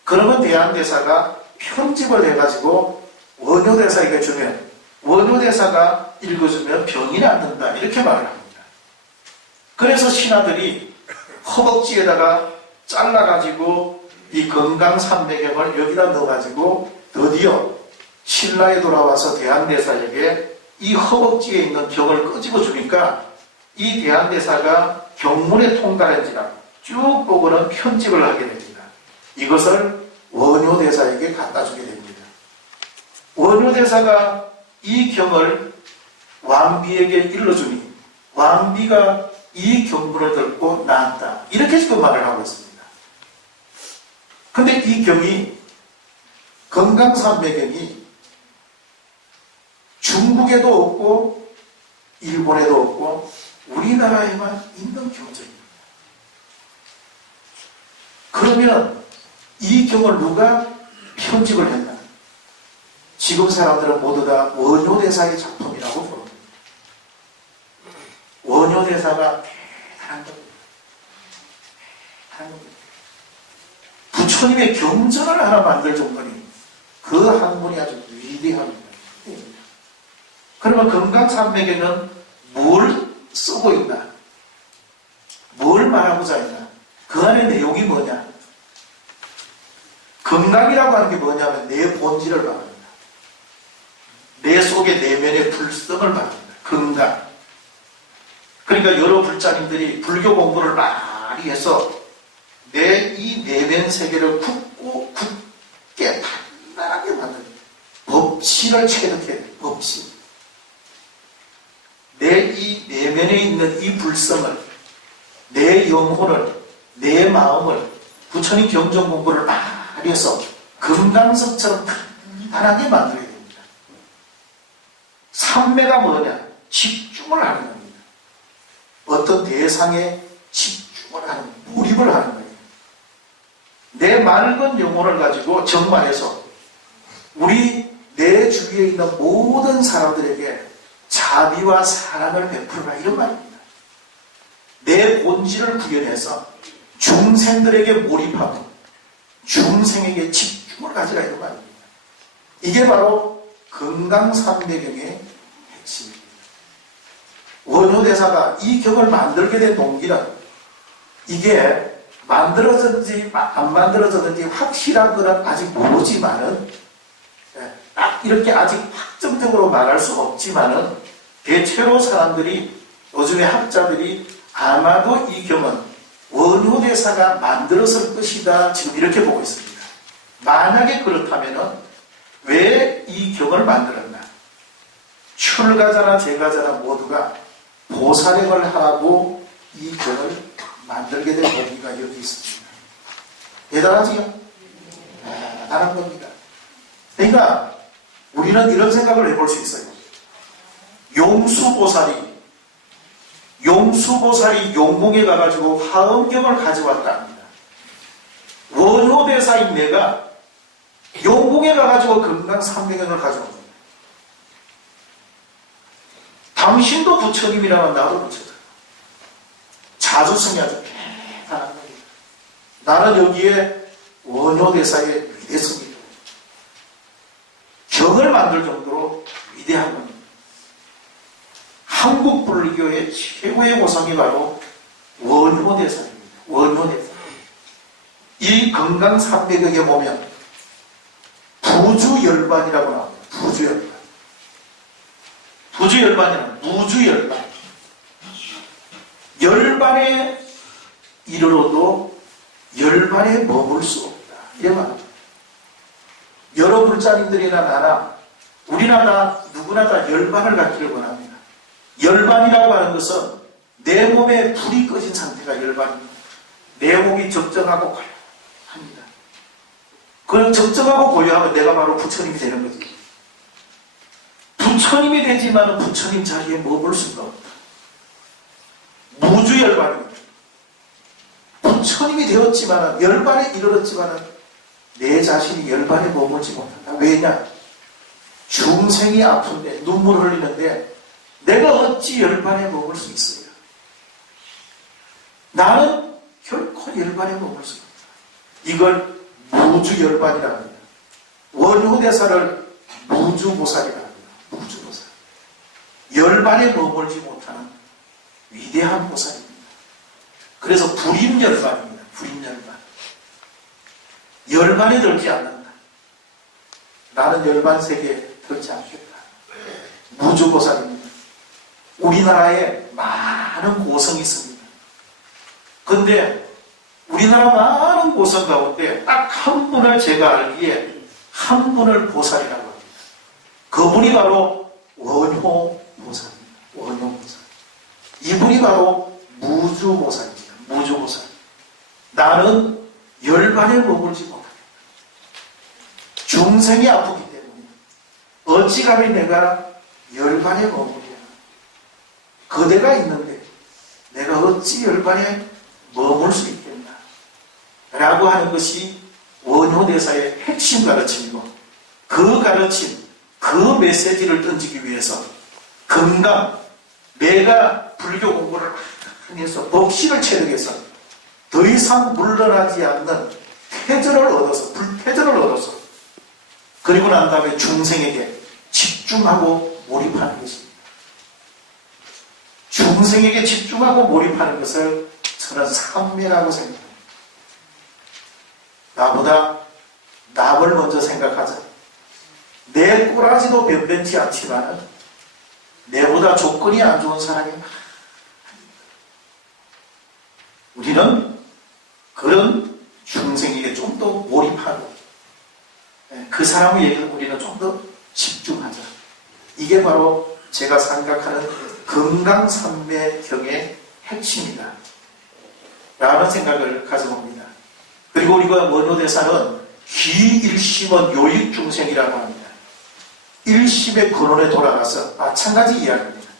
그러면 대한대사가 편집을 해가지고 원효대사에게 주면 원효대사가 읽어주면 병이 낫는다 이렇게 말을 합니다. 그래서 신하들이 허벅지에다가 잘라가지고 이 금강산매경을 여기다 넣어가지고 드디어 신라에 돌아와서 대한대사에게 이 허벅지에 있는 경을 끄집어 주니까 이 대한대사가 경문에 통달한지라 쭉 보고는 편집을 하게 됩니다. 이것을 원효대사에게 갖다 주게 됩니다. 원효대사가 이 경을 왕비에게 일러주니 왕비가 이 경문을 듣고 나았다. 이렇게 지금 말을 하고 있습니다. 근데 이 경이 금강산매경이 중국에도 없고 일본에도 없고 우리나라에만 있는 경전입니다. 그러면 이 경을 누가 편집을 했나? 지금 사람들은 모두 다 원효대사의 작품이라고 부릅니다. 원효대사가 대단한 겁니다. 부처님의 경전을 하나 만들 정도니 그 학문이 아주 위대합니다. 그러면 금강산매경은 뭘 쓰고 있나? 뭘 말하고자 있나? 그 안에 내용이 뭐냐? 금강이라고 하는 게 뭐냐면 내 본질을 말합니다. 내 속의 내면의 불성을 말합니다. 금강. 그러니까 여러 불자님들이 불교 공부를 많이 해서 내 이 내면 세계를 굳게 단단하게 만듭니다. 법칙을 체득해야 돼요. 법칙. 내 이 내면에 있는 이 불성을, 내 영혼을, 내 마음을 부처님 경전 공부를 많이 해서 금강석처럼 단단하게 만들어야 됩니다. 삼매가 뭐냐? 집중을 하는 겁니다. 어떤 대상에 집중을 하는, 몰입을 하는 거예요. 내 맑은 영혼을 가지고 정말해서 내 주위에 있는 모든 사람들에게 자비와 사랑을 베풀어라 이런 말입니다. 내 본질을 구현해서 중생들에게 몰입하고 중생에게 집중을 가지라 이런 말입니다. 이게 바로 금강산매경의 핵심입니다. 원효대사가 이 경을 만들게 된 동기는 이게 만들어졌는지 안 만들어졌는지 확실한 건 아직 모르지만은 딱 이렇게 아직 확정적으로 말할 수 없지만은 대체로 사람들이 요즘의 학자들이 아마도 이 경은 원효대사가 만들었을 것이다 지금 이렇게 보고 있습니다. 만약에 그렇다면은 왜 이 경을 만들었나? 출가자나 제가자나 모두가 보살행을 하라고 이 경을 만들게 된 의미가 여기 있습니다. 대단하지요? 대단한 겁니다. 그러니까 우리는 이런 생각을 해볼 수 있어요. 용수보살이 용궁에 가가지고 화엄경을 가져왔다 합니다. 원효대사인 내가 용궁에 가가지고 금강산매경을 가져온 겁니다. 당신도 부처님이라면 나도 부처다. 자주성이 아주 대단한 겁니다. 나는 여기에 원효대사의 위대성이 경을 만들 정도로 위대한 겁니다. 한국 불교의 최고의 고성이 바로 원효대사입니다. 원효대사. 이 금강산매경에 보면 부주열반이라고 나옵니다. 부주열반. 부주열반이란 무주열반. 열반에 이르러도 열반에 머물 수 없다. 이래 말합니다. 여러 불자님들이나 나나 우리나 다 누구나 다 열반을 갖기를 원합니다. 열반이라고 하는 것은 내 몸에 불이 꺼진 상태가 열반입니다. 내 몸이 적정하고 고요합니다. 그걸 적정하고 고요하면 내가 바로 부처님이 되는 거지. 부처님이 되지만 부처님 자리에 머물 수가 없다. 무주열반입니다. 부처님이 되었지만 열반에 이르렀지만 내 자신이 열반에 머물지 못한다. 왜냐? 중생이 아픈데 눈물 흘리는데 내가 어찌 열반에 머물 수 있어요? 나는 결코 열반에 머물 수 없다. 이걸 무주열반이라고 합니다. 원효대사를 무주보살이라고 합니다. 무주보살. 열반에 머물지 못하는 위대한 보살입니다. 그래서 불임열반입니다. 불임열반. 열반에 들지 않는다. 나는 열반 세계에 들지 않겠다. 무주보살입니다. 우리나라에 많은 고성이 있습니다. 그런데 우리나라 많은 고성 가운데 딱 한 분을 제가 알기에 한 분을 보살이라고 합니다. 그분이 바로 원효보살입니다. 원효보살. 이분이 바로 무주보살입니다. 무주보살. 나는 열반에 머물지 못합니다. 중생이 아프기 때문에 어찌감히 내가 열반에 머무냐. 그대가 있는데 내가 어찌 열반에 머물 수 있겠나 라고 하는 것이 원효대사의 핵심 가르침이고, 그 가르침, 그 메시지를 던지기 위해서 금강, 내가 불교 공부를 해서 법식을 체득해서 더 이상 물러나지 않는 태전을 얻어서, 불태전을 얻어서, 그리고 난 다음에 중생에게 집중하고 몰입하는 것입니다. 중생에게 집중하고 몰입하는 것을 저는 삼매라고 생각합니다. 나보다 남을 먼저 생각하자. 내 꼬라지도 변변치 않지만 내보다 조건이 안 좋은 사람이 많아. 우리는 그런 중생에게 좀 더 몰입하고 그 사람에게 우리는 좀 더 집중하자. 이게 바로 제가 생각하는 금강산매경의 핵심이다 라는 생각을 가져봅니다. 그리고 우리가 원효대사는 기일심은 요익중생이라고 합니다. 일심의 근원에 돌아가서 마찬가지 이야기입니다.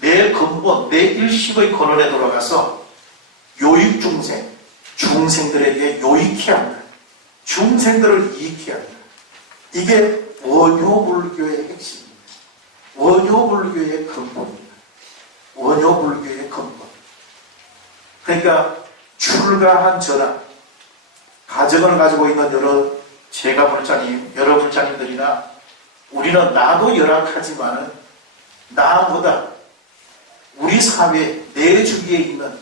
내 근본, 내 일심의 근원에 돌아가서 요익중생, 중생들에게 요익해야 한다. 중생들을 이익해야 한다. 이게 원효불교의 핵심입니다. 원효불교의 근본입니다. 원효불교의 근본. 그러니까 출가한 전하, 가정을 가지고 있는 여러 제가 불자님, 여러 불자님들이나 우리는 나도 열악하지만은 나보다 우리 사회, 내 주위에 있는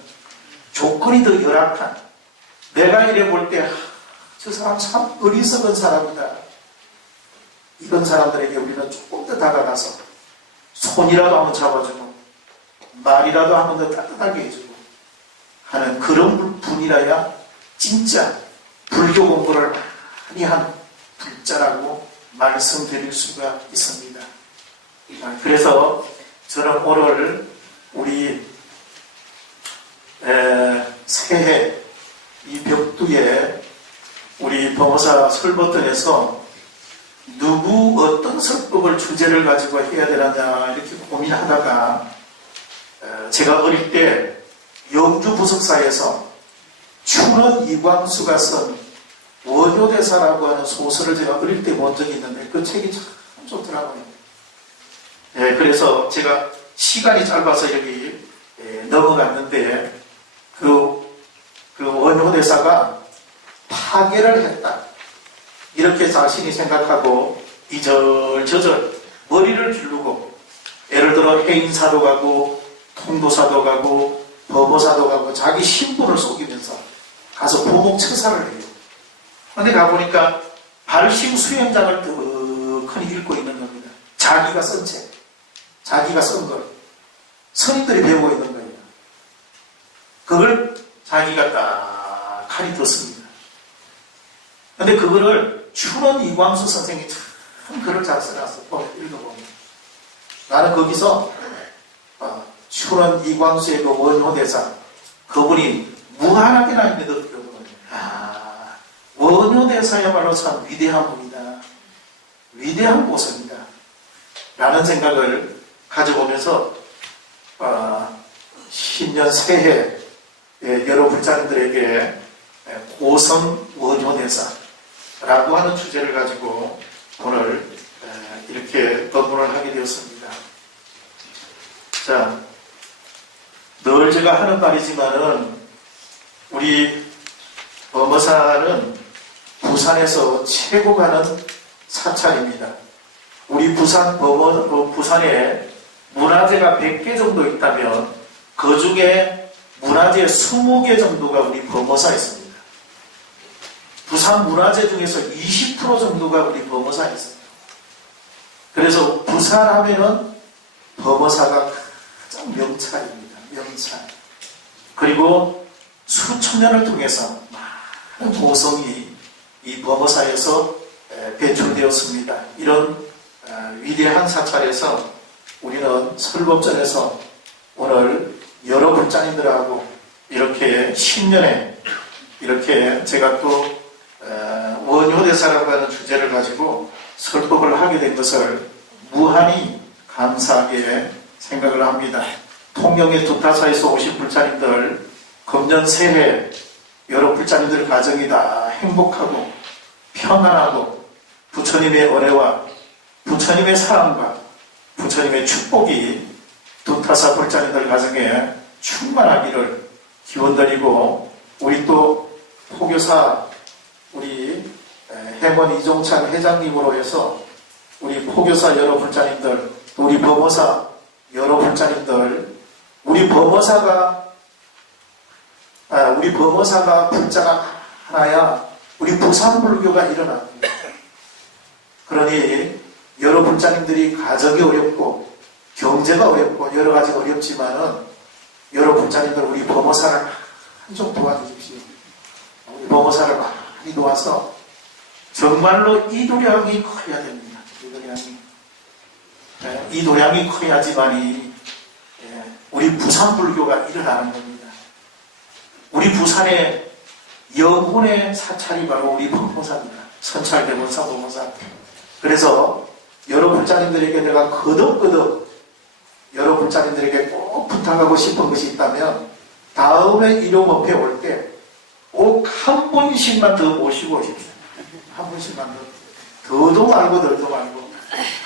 조건이 더 열악한, 내가 이래 볼 때 저 사람 참 어리석은 사람이다. 이런 사람들에게 우리는 조금 더 다가가서 손이라도 한번 잡아주고 말이라도 한번 더 따뜻하게 해주고 하는 그런 분이라야 진짜 불교 공부를 많이 한 불자라고 말씀드릴 수가 있습니다. 그래서 저는 오늘 우리 새해 이 벽두에 우리 법보사 설버튼에서 누구 어떤 설법을 주제를 가지고 해야 되느냐 이렇게 고민하다가 제가 어릴 때 영주 부석사에서 춘원 이광수가 쓴 원효대사라고 하는 소설을 제가 어릴 때 본 적이 있는데 그 책이 참 좋더라고요. 그래서 제가 시간이 짧아서 여기 넘어갔는데 그 원효대사가 파괴를 했다. 이렇게 자신이 생각하고 이절저절 머리를 기르고 예를 들어 해인사도 가고 통도사도 가고 법보사도 가고 자기 신분을 속이면서 가서 보목처사를 해요. 그런데 가보니까 발심 수행장을 뜨끈히 읽고 있는 겁니다. 자기가 쓴 책. 자기가 쓴 걸 스님들이 배우고 있는 거예요. 그걸 자기가 딱 칼이 듣습니다. 근데 그거를 춘원 이광수 선생이 참 글을 잘 써놨어. 읽어보면 나는 거기서 춘원 이광수의 그 원효대사 그분이 무한하게나 믿었거든요. 원효대사야말로 참 위대한 분이다. 위대한 보석이다. 라는 생각을 가져보면서 신년 새해 여러 불자님들에게 고성 원효대사라고 하는 주제를 가지고 오늘 이렇게 법문을 하게 되었습니다. 자, 늘 제가 하는 말이지만은 우리 범어사는 부산에서 최고 가는 사찰입니다. 우리 부산에 문화재가 100개 정도 있다면 그 중에 문화재 20개 정도가 우리 범어사에 있습니다. 부산 문화재 중에서 20% 정도가 우리 범어사에 있습니다. 그래서 부산 하면은 범어사가 가장 명찰입니다. 명찰. 그리고 수천 년을 통해서 많은 보성이 이 범어사에서 배출되었습니다. 이런 위대한 사찰에서 우리는 설법전에서 오늘 여러 불자님들하고 이렇게 신년에 이렇게 제가 또 원효대사라고 하는 주제를 가지고 설법을 하게 된 것을 무한히 감사하게 생각을 합니다. 통영의 두타사에서 오신 불자님들 금년 새해 여러 불자님들 가정이 다 행복하고 평안하고 부처님의 은혜와 부처님의 사랑과 부처님의 축복이 두타사 불자님들 가정에 충만하기를 기원드리고 우리 또 포교사 우리 해먼 이종찬 회장님으로 해서 우리 포교사 여러 불자님들 또 우리 범어사 여러 불자님들 우리 범어사가 불자가 하나야 우리 부산불교가 일어납니다. 그러니 여러 불자님들이 가정이 어렵고 경제가 어렵고 여러 가지 어렵지만은 여러 불자님들 우리 범어사를 좀 도와주십시오. 우리 범어사를 많이 도와서 정말로 이 도량이 커야 됩니다. 이 도량이 커야지만이 우리 부산불교가 일어나는 겁니다. 우리 부산의 영혼의 사찰이 바로 우리 범어사입니다. 선찰대본사 범어사. 그래서 여러 불자님들에게 내가 거듭 여러 불자님들에게 꼭 부탁하고 싶은 것이 있다면 다음에 일요법회 올 때 꼭 한 분씩만 더 모시고 오십시오. 한 분씩만 더도 말고 덜도 말고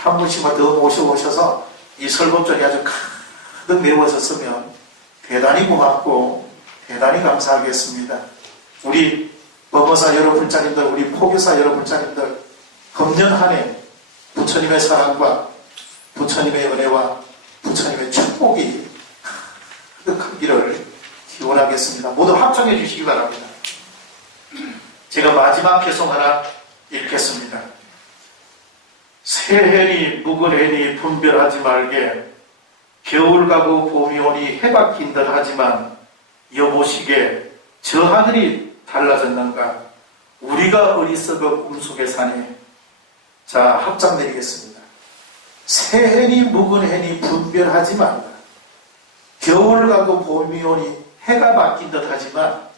한 분씩만 더 모시고 오셔서 이 설법전이 아주 가득 메워졌으면 대단히 고맙고 대단히 감사하겠습니다. 우리 범어사 여러 불자님들 우리 포교사 여러 불자님들 금년 한 해 부처님의 사랑과 부처님의 은혜와 부처님의 축복이 가득하기를 기원하겠습니다. 모두 합창해 주시기 바랍니다. 제가 마지막 개송 하나 읽겠습니다. 새해니 묵은해니 분별하지 말게 겨울 가고 봄이 오니 해가 긴 듯 하지만 여보시게 저 하늘이 달라졌는가 우리가 어리석어 꿈속에 사네. 자, 합장 내리겠습니다. 새해니 묵은해니 분별하지 말라. 겨울 가고 봄이 오니 해가 바뀐 듯 하지만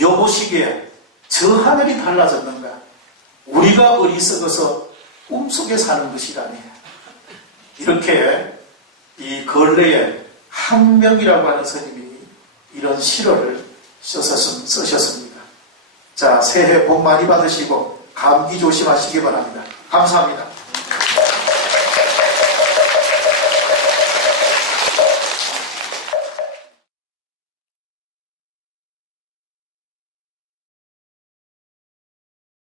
여보시기에 저 하늘이 달라졌는가 우리가 어리석어서 꿈속에 사는 것이라니. 이렇게 이 근래에 항명이라고 하는 스님이 이런 시를 쓰셨습니다. 자, 새해 복 많이 받으시고 감기 조심하시기 바랍니다. 감사합니다.